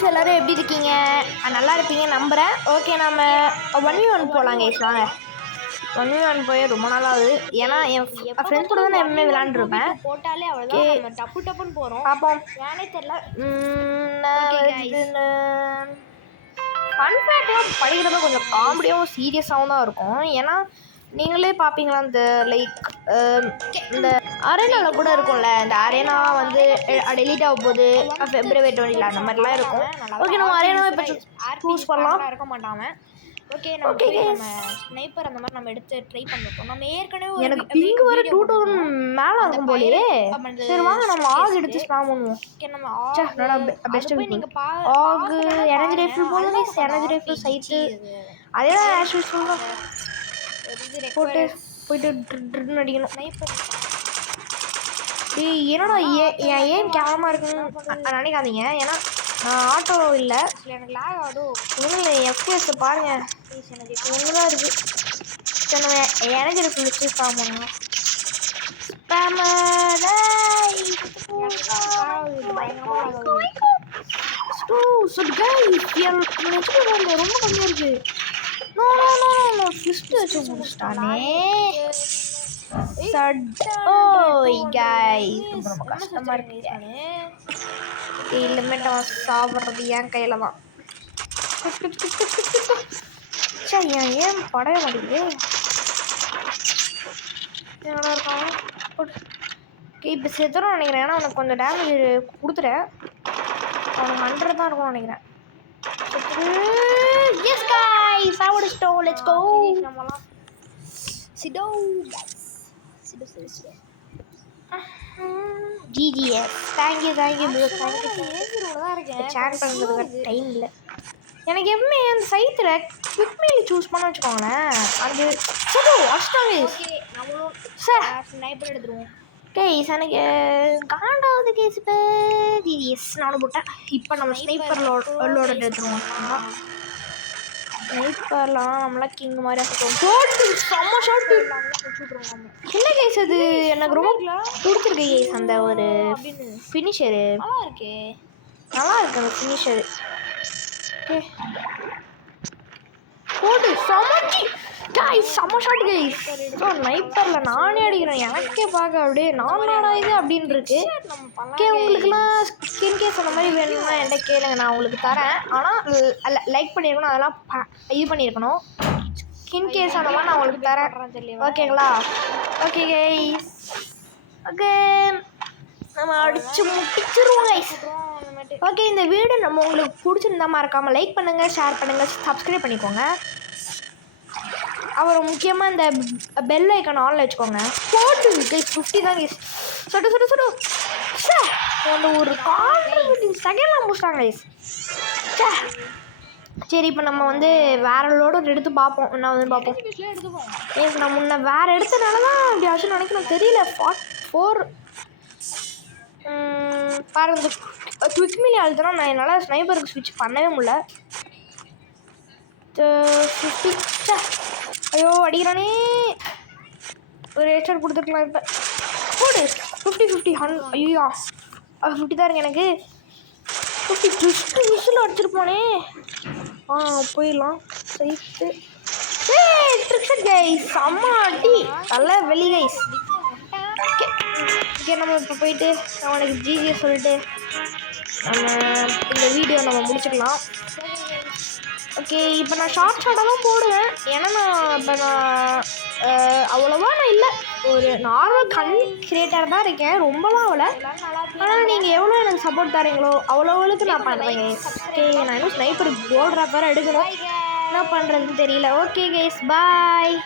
Guys எல்லாரும் எப்படி இருக்கீங்க? நல்லா இருப்பீங்க நம்புகிறேன். ஓகே, நம்ம 1v1 போகலாம் கைஸ். வாங்க 1v1 போய் ரொம்ப நாளாகுது. ஏன்னா என் ஃப்ரெண்ட்ஸ் கூட தான் நான் எப்பவுமே விளாண்டுருப்பேன். போட்டாலே அவ்வளோதான், நம்ம டப்பு டப்புன்னு போகிறோம். பார்ப்போம். ஏனே தெரியல. ஃபன் ஃபேக்ட்லாம் படிக்கிறப்ப கொஞ்சம் காமெடியாகவும் சீரியஸாகவும் தான் இருக்கும். ஏன்னா நீங்களே பார்ப்பீங்களா, இந்த லைக் இந்த அரேனாவில் கூட இருக்கும்ல, இந்த அரேனா வந்து டெலீட் ஆக போகுது February 20 அந்த மாதிரிலாம் இருக்கும். ஓகே, நம்ம அரேனாவை இப்போ சூஸ் பண்ணலாம். இருக்க மாட்டாங்க. ஓகே, நம்ம ஸ்னைப்பர் அந்த மாதிரி நம்ம எடுத்து ட்ரை பண்ணிருக்கோம். நம்ம ஏற்கனவே எனக்கு பிங்க் வர 2000 மேலே ஆகும் போலயே. சரி வாங்க, நம்ம ஆக் எடுத்து ஸ்பாம் பண்ணுவோம். ஓகே, நம்ம பெஸ்ட் நீங்கள் ஆக் எனர்ஜி ரைஃபிள் போதும். எனர்ஜி ரைஃபிள் சைட்டு அதே தான் ஆஷ் சொல்கிறோம். போட்டு போயிட்டு ட்ரின்னு அடிக்கணும். என்னடா என் ஏன் கேவலமாக இருக்குன்னு நினைக்காதீங்க. ஏன்னா நான் ஆட்டோ இல்லை, எனக்கு லேக் ஆகும். ஒன்றும் எஃப்எஸ் பாருங்கள், எனக்கு ஒன்று தான் இருக்குது. சரி நம்ம எனர்ஜி ரைஃபிள் வச்சு ஸ்பாம் பண்ணணும். ரொம்ப கம்மியாக இருக்குது. ஃபிஸ்ட் வச்சு முடிச்சிட்டானே. ரொம்ப கஷ்டமா இருக்கு. இல்லைமேட்டு அவன் சாப்பிட்றது என் கையில தான். சரி ஏன் படைய மாட்டேங்குது? என்னடா இருக்கான்? இப்போ செத்துரும் நினைக்கிறேன். ஏன்னா அவனுக்கு கொஞ்சம் டேமேஜ் கொடுத்துட்டேன். அவனுக்கு 100 தான் இருக்கும்னு நினைக்கிறேன். Yes guys, I want to stone. Let's go. நம்மலாம் சிடோ GGS. Thank you bro. Thank you. Chat பண்ணுறதுக்கு டைம் இல்லை எனக்கு. எப்பவுமே அந்த சைட்டில் குவிக் மெயில் சூஸ் பண்ண வச்சுக்கோங்களேன். அது சரி வாஷ்டாங்க. நம்மளும் ஸ்னைப்பர் எடுத்துருவோம். கேஸ் எனக்கு காண்டாவது கேஸ். இப்போ GGS நானும் போட்டேன். இப்போ நம்ம ஸ்னைப்பர் லோட எடுத்துருவோம். ஸ்னைப்பர்லாம் நம்மளாம் கிங் மாதிரி போட்டு செம்ம ஷாட் இல்லை கேஸ். அது எனக்கு ரொம்ப பிடிச்சிருக்கு கேஸ். அந்த ஒரு ஃபினிஷரு நல்லா இருக்கு. அந்த ஃபினிஷரு போட்டு சமைச்சி கைஸ், செம்ம ஷாட் கைஸ். ஸோ ஸ்னைப்பரில் நானே அடிக்கிறேன். எனக்கே பார்க்க அப்படியே நானா இது அப்படின்னு இருக்கு. ஓகே, உங்களுக்குலாம் ஸ்கின் கேஸ் அந்த மாதிரி வேணும்னா என்கிட்ட கேளுங்க, நான் உங்களுக்கு தரேன். ஆனால் லைக் பண்ணியிருக்கணும், அதெல்லாம் இது பண்ணியிருக்கணும். ஸ்கின் கேஸ் அந்த மாதிரி நான் உங்களுக்கு தரேன். ஓகேங்களா? ஓகே கைஸ், ஓகே நம்ம அடிச்சு முடிச்சிருவோம் கைஸ். ஓகே, இந்த வீடியோ நம்ம உங்களுக்கு பிடிச்சிருந்தா மறக்காமல் லைக் பண்ணுங்கள், ஷேர் பண்ணுங்கள், சப்ஸ்கிரைப் பண்ணிக்கோங்க. அப்புறம் முக்கியமாக இந்த பெல் ஐக்கான் ஆன்ல வச்சுக்கோங்க. போட்டு கைஸ் 50 தான் கைஸ். சொட்டு அந்த ஒரு 15 செகண்ட்லாம் முடிச்சிட்டாங்க கைஸ். சரி, இப்போ நம்ம வந்து வேற லோடு எடுத்து பார்ப்போம். என்ன வந்து பார்ப்போம். ஏஸ் நான் முன்ன வேறு எடுத்தனால தான் அப்படி ஆச்சுன்னு நினைக்கிறேன், தெரியல. 4 பாருங்க, குவிக் மிலி அழுத்தனா நான் என்னால் ஸ்னைப்பருக்கு ஸ்விட்ச் பண்ணவே முடியல. 50 ஐயோ அடிக்கிறானே. ஒரு ஹெட்ஷாட் கொடுத்துருக்கலாம். இப்போ போடு 50 ஐயோ 50 தான் இருக்கு எனக்கு. 50 விசில் அடிச்சிருப்பானே. போயிடலாம். சைட்டு ட்ரிக்ஷன் கைஸ், செம்ம அடி, நல்ல வெளி கைஸ். ஓகே, நம்ம இப்போ போயிட்டு அவனுக்கு ஜிஜியை சொல்லிட்டு நம்ம இந்த வீடியோ நம்ம முடிச்சுக்கலாம். ஓகே, இப்போ நான் ஷார்ட்டாக தான் போடுவேன். ஏன்னா நான் அவ்வளோவா நான் இல்லை, ஒரு நார்மல் கிரியேட்டர் தான் இருக்கேன். ரொம்பலாம் அவ்வளோ. ஆனால் நீங்கள் எவ்வளோ எனக்கு சப்போர்ட் தரீங்களோ அவ்வளோவுக்கு நான் பண்ணுறேங்க. ஓகே, நான் இன்னும் ஸ்னைப்பர் கோல்ட் ராப்பர் எடுக்கணும், என்ன பண்ணுறதுன்னு தெரியல. ஓகே கைஸ், பாய்.